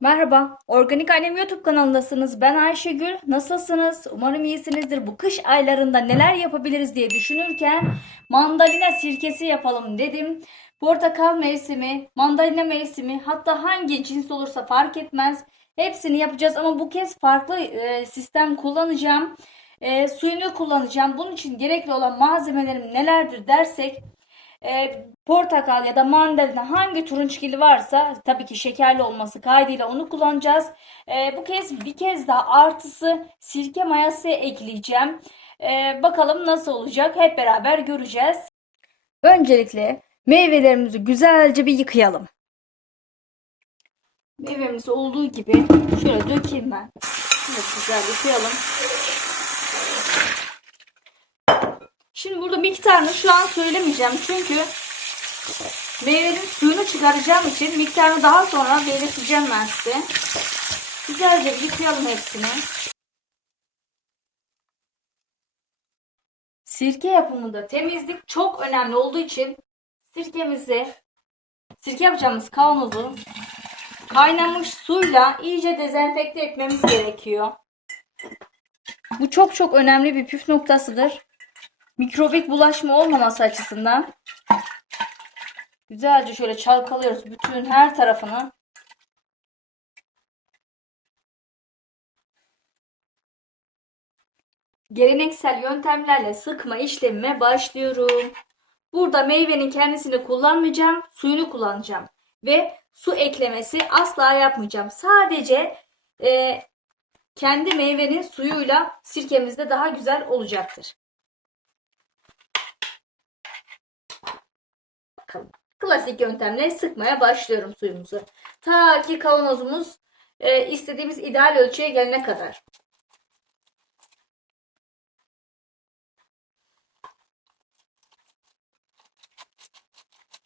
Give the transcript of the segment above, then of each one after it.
Merhaba, Organik Annem YouTube kanalındasınız. Ben Ayşegül. Nasılsınız? Umarım iyisinizdir. Bu kış aylarında neler yapabiliriz diye düşünürken mandalina sirkesi yapalım dedim. Portakal mevsimi, mandalina mevsimi, hatta hangi cins olursa fark etmez. Hepsini yapacağız ama bu kez farklı e, sistem kullanacağım. E, suyunu kullanacağım. Bunun için gerekli olan malzemelerim nelerdir dersek e, portakal ya da mandalina hangi turunçgili varsa tabii ki şekerli olması kaydıyla onu kullanacağız. E, bu kez bir kez daha artısı sirke mayası ekleyeceğim. E, bakalım nasıl olacak hep beraber göreceğiz. Öncelikle meyvelerimizi güzelce bir yıkayalım. Meyvemiz olduğu gibi şöyle dökeyim ben. Evet, güzel yıkayalım. Şimdi burada miktarını şu an söylemeyeceğim çünkü meyvenin suyunu çıkaracağım için miktarını daha sonra belirteceğim ben size. Güzelce yıkayalım hepsini. Sirke yapımında temizlik çok önemli olduğu için sirkemizi, sirke yapacağımız kavanozu kaynamış suyla iyice dezenfekte etmemiz gerekiyor. Bu çok çok önemli bir püf noktasıdır mikrobik bulaşma olmaması açısından güzelce şöyle çalkalıyoruz bütün her tarafını. Geleneksel yöntemlerle sıkma işlemime başlıyorum. Burada meyvenin kendisini kullanmayacağım, suyunu kullanacağım. Ve su eklemesi asla yapmayacağım. Sadece e, kendi meyvenin suyuyla sirkemizde daha güzel olacaktır. Klasik yöntemle sıkmaya başlıyorum suyumuzu. Ta ki kavanozumuz e, istediğimiz ideal ölçüye gelene kadar.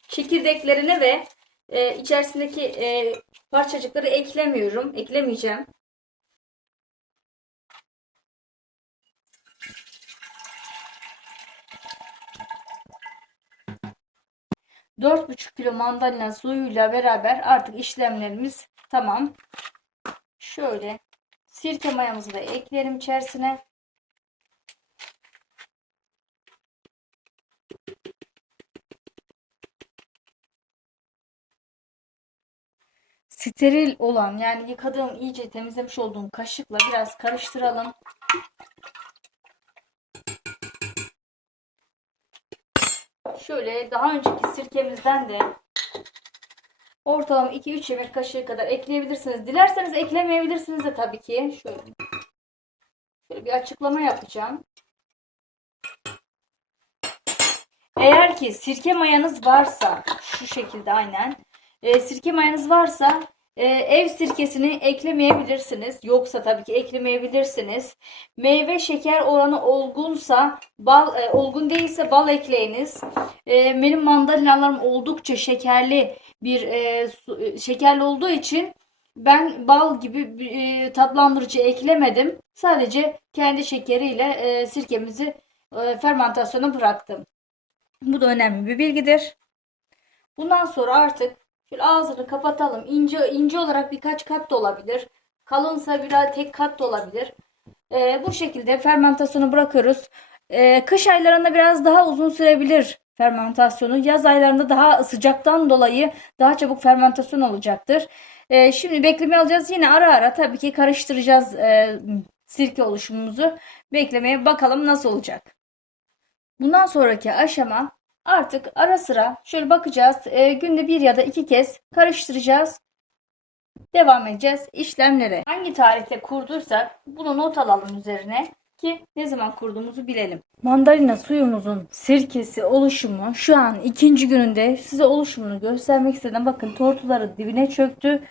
Çekirdeklerine ve e, içerisindeki e, parçacıkları eklemiyorum. Eklemeyeceğim. 4,5 kilo mandalina suyuyla beraber artık işlemlerimiz tamam. Şöyle sirke mayamızı da ekleyelim içerisine. Steril olan yani yıkadığım iyice temizlemiş olduğum kaşıkla biraz karıştıralım. Şöyle daha önceki sirkemizden de ortalama 2-3 yemek kaşığı kadar ekleyebilirsiniz. Dilerseniz eklemeyebilirsiniz de tabii ki. Şöyle, şöyle bir açıklama yapacağım. Eğer ki sirke mayanız varsa şu şekilde aynen e, sirke mayanız varsa e, ev sirkesini eklemeyebilirsiniz. Yoksa tabii ki eklemeyebilirsiniz. Meyve şeker oranı olgunsa, bal e, olgun değilse bal ekleyiniz. E, benim mandalinalarım oldukça şekerli bir e, su, e, şekerli olduğu için ben bal gibi e, tatlandırıcı eklemedim. Sadece kendi şekeriyle e, sirkemizi e, fermentasyona bıraktım. Bu da önemli bir bilgidir. Bundan sonra artık Şöyle ağzını kapatalım. İnce ince olarak birkaç kat da olabilir. Kalınsa biraz tek kat da olabilir. Ee, bu şekilde fermentasyonu bırakıyoruz. Ee, kış aylarında biraz daha uzun sürebilir fermentasyonu. Yaz aylarında daha sıcaktan dolayı daha çabuk fermentasyon olacaktır. Ee, şimdi beklemeye alacağız. Yine ara ara tabii ki karıştıracağız e, sirke oluşumumuzu. Beklemeye bakalım nasıl olacak. Bundan sonraki aşama Artık ara sıra şöyle bakacağız. E, günde bir ya da iki kez karıştıracağız. Devam edeceğiz işlemlere. Hangi tarihte kurduysak bunu not alalım üzerine ki ne zaman kurduğumuzu bilelim. Mandalina suyumuzun sirkesi oluşumu şu an ikinci gününde size oluşumunu göstermek istedim. Bakın tortuları dibine çöktü.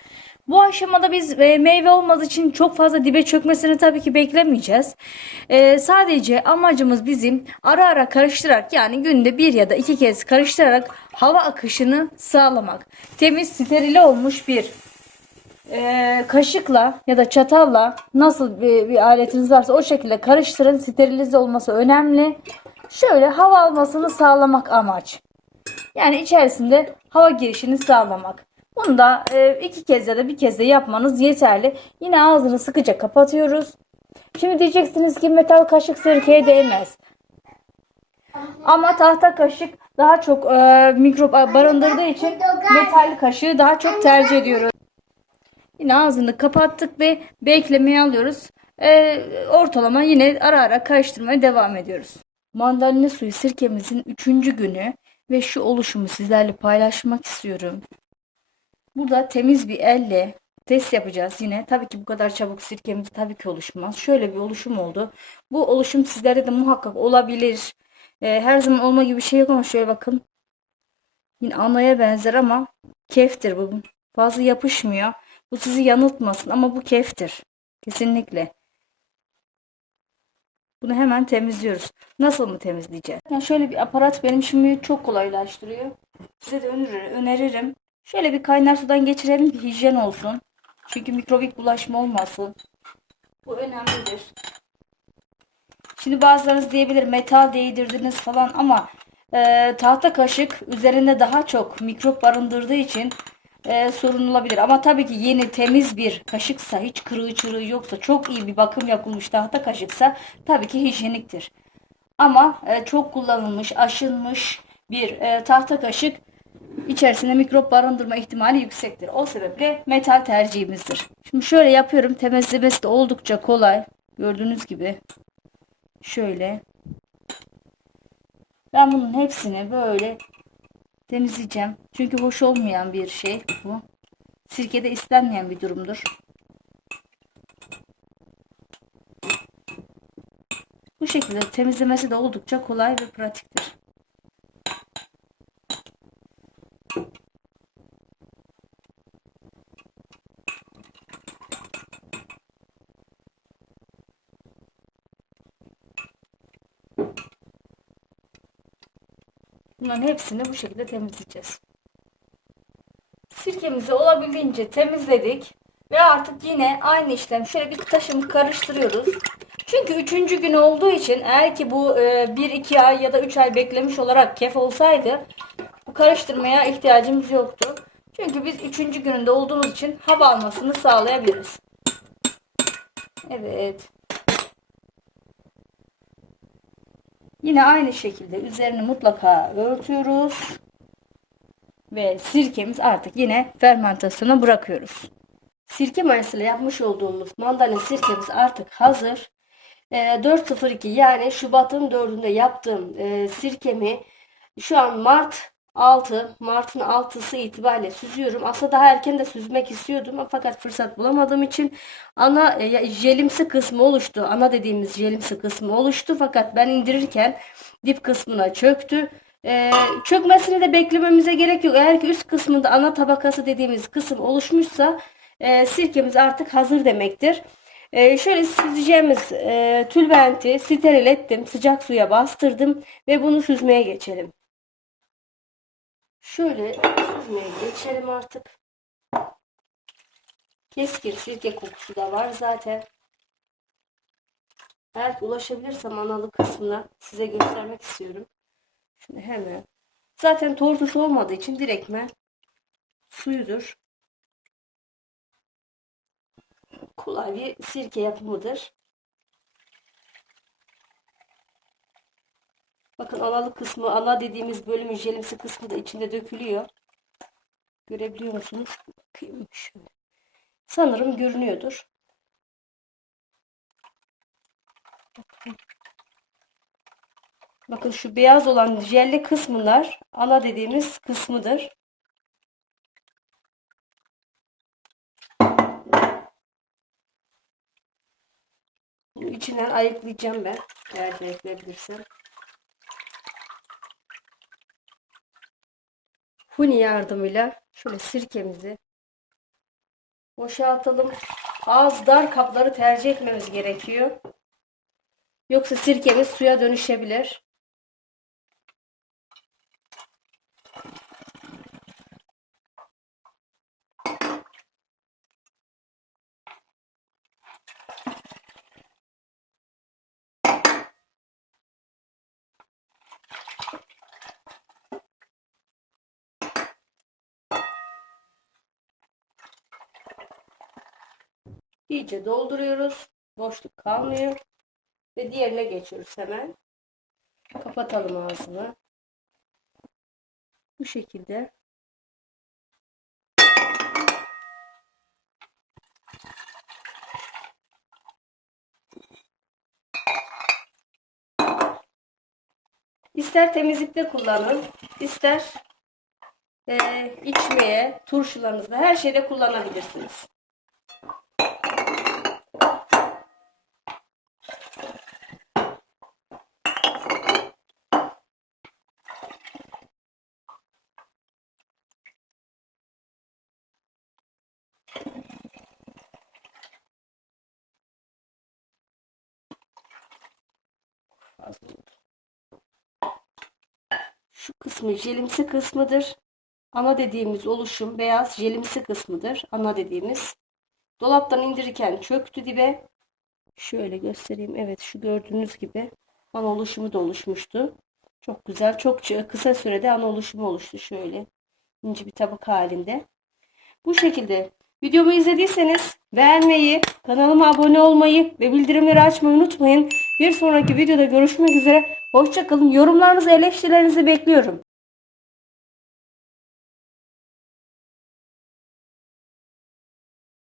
Bu aşamada biz e, meyve olmadığı için çok fazla dibe çökmesini tabii ki beklemeyeceğiz. E, sadece amacımız bizim ara ara karıştırarak yani günde bir ya da iki kez karıştırarak hava akışını sağlamak. Temiz sterile olmuş bir e, kaşıkla ya da çatalla nasıl bir, bir aletiniz varsa o şekilde karıştırın. Sterilize olması önemli. Şöyle hava almasını sağlamak amaç. Yani içerisinde hava girişini sağlamak. Bunu da e, iki kez ya da bir kez de yapmanız yeterli. Yine ağzını sıkıca kapatıyoruz. Şimdi diyeceksiniz ki metal kaşık sirkeye değmez. Ama tahta kaşık daha çok e, mikrop barındırdığı için metal kaşığı daha çok tercih ediyoruz. Yine ağzını kapattık ve beklemeye alıyoruz. E, ortalama yine ara ara karıştırmaya devam ediyoruz. Mandalina suyu sirkemizin 3. günü ve şu oluşumu sizlerle paylaşmak istiyorum. Burada temiz bir elle test yapacağız yine. Tabii ki bu kadar çabuk sirkemiz tabii ki oluşmaz. Şöyle bir oluşum oldu. Bu oluşum sizlerde de muhakkak olabilir. Ee, her zaman olma gibi bir şey yok ama şöyle bakın. Yine anaya benzer ama keftir bu. Fazla yapışmıyor. Bu sizi yanıltmasın ama bu keftir. Kesinlikle. Bunu hemen temizliyoruz. Nasıl mı temizleyeceğiz? Yani şöyle bir aparat benim işimi çok kolaylaştırıyor. Size de önerir- öneririm. Şöyle bir kaynar sudan geçirelim ki hijyen olsun. Çünkü mikrobik bulaşma olmasın. Bu önemlidir. Şimdi bazılarınız diyebilir metal değdirdiniz falan ama e, tahta kaşık üzerinde daha çok mikrop barındırdığı için e, sorun olabilir. Ama tabii ki yeni temiz bir kaşıksa hiç kırığı çırığı yoksa çok iyi bir bakım yapılmış tahta kaşıksa tabii ki hijyeniktir. Ama e, çok kullanılmış, aşınmış bir e, tahta kaşık içerisinde mikrop barındırma ihtimali yüksektir. O sebeple metal tercihimizdir. Şimdi şöyle yapıyorum. Temizlemesi de oldukça kolay. Gördüğünüz gibi. Şöyle. Ben bunun hepsini böyle temizleyeceğim. Çünkü hoş olmayan bir şey bu. Sirkede istenmeyen bir durumdur. Bu şekilde temizlemesi de oldukça kolay ve pratiktir. Bunların hepsini bu şekilde temizleyeceğiz. Sirkemizi olabildiğince temizledik. Ve artık yine aynı işlem. Şöyle bir taşımı karıştırıyoruz. Çünkü üçüncü gün olduğu için eğer ki bu 1-2 ay ya da 3 ay beklemiş olarak kef olsaydı bu karıştırmaya ihtiyacımız yoktu. Çünkü biz üçüncü gününde olduğumuz için hava almasını sağlayabiliriz. Evet. Yine aynı şekilde üzerini mutlaka örtüyoruz. Ve sirkemiz artık yine fermentasyona bırakıyoruz. Sirke mayasıyla yapmış olduğumuz mandalina sirkemiz artık hazır. Ee, 4.02 yani Şubat'ın 4'ünde yaptığım e, sirkemi şu an Mart 6, Mart'ın 6'sı itibariyle süzüyorum. Aslında daha erken de süzmek istiyordum fakat fırsat bulamadığım için ana e, jelimsi kısmı oluştu. Ana dediğimiz jelimsi kısmı oluştu fakat ben indirirken dip kısmına çöktü. Ee, çökmesini de beklememize gerek yok. Eğer ki üst kısmında ana tabakası dediğimiz kısım oluşmuşsa e, sirkemiz artık hazır demektir. E, şöyle süzeceğimiz e, tülbenti steril ettim. Sıcak suya bastırdım ve bunu süzmeye geçelim. Şöyle süzmeye geçelim artık. Keskin sirke kokusu da var zaten. Eğer ulaşabilirsem analı kısmına size göstermek istiyorum. Şimdi hemen. Zaten tortusu olmadığı için direktmen suyudur. Kolay bir sirke yapımıdır. Bakın analı kısmı, ana dediğimiz bölümün jelimsi kısmı da içinde dökülüyor. Görebiliyor musunuz? Şöyle. Sanırım görünüyordur. Bakın şu beyaz olan jelli kısımlar ana dediğimiz kısmıdır. Bunu içinden ayıklayacağım ben. Eğer ayıklayabilirsem. Huni yardımıyla şöyle sirkemizi boşaltalım. Ağız dar kapları tercih etmemiz gerekiyor. Yoksa sirkemiz suya dönüşebilir. İyice dolduruyoruz. Boşluk kalmıyor. Ve diğerine geçiyoruz hemen. Kapatalım ağzını. Bu şekilde. İster temizlikte kullanın, ister eee, içmeye, turşularınızda her şeyde kullanabilirsiniz. Şu kısmı jelimsi kısmıdır. Ana dediğimiz oluşum beyaz jelimsi kısmıdır. Ana dediğimiz. Dolaptan indirirken çöktü dibe. Şöyle göstereyim. Evet şu gördüğünüz gibi ana oluşumu da oluşmuştu. Çok güzel. Çok kısa sürede ana oluşumu oluştu. Şöyle ince bir tabak halinde. Bu şekilde videomu izlediyseniz beğenmeyi, kanalıma abone olmayı ve bildirimleri açmayı unutmayın. Bir sonraki videoda görüşmek üzere. Hoşçakalın. Yorumlarınızı, eleştirilerinizi bekliyorum.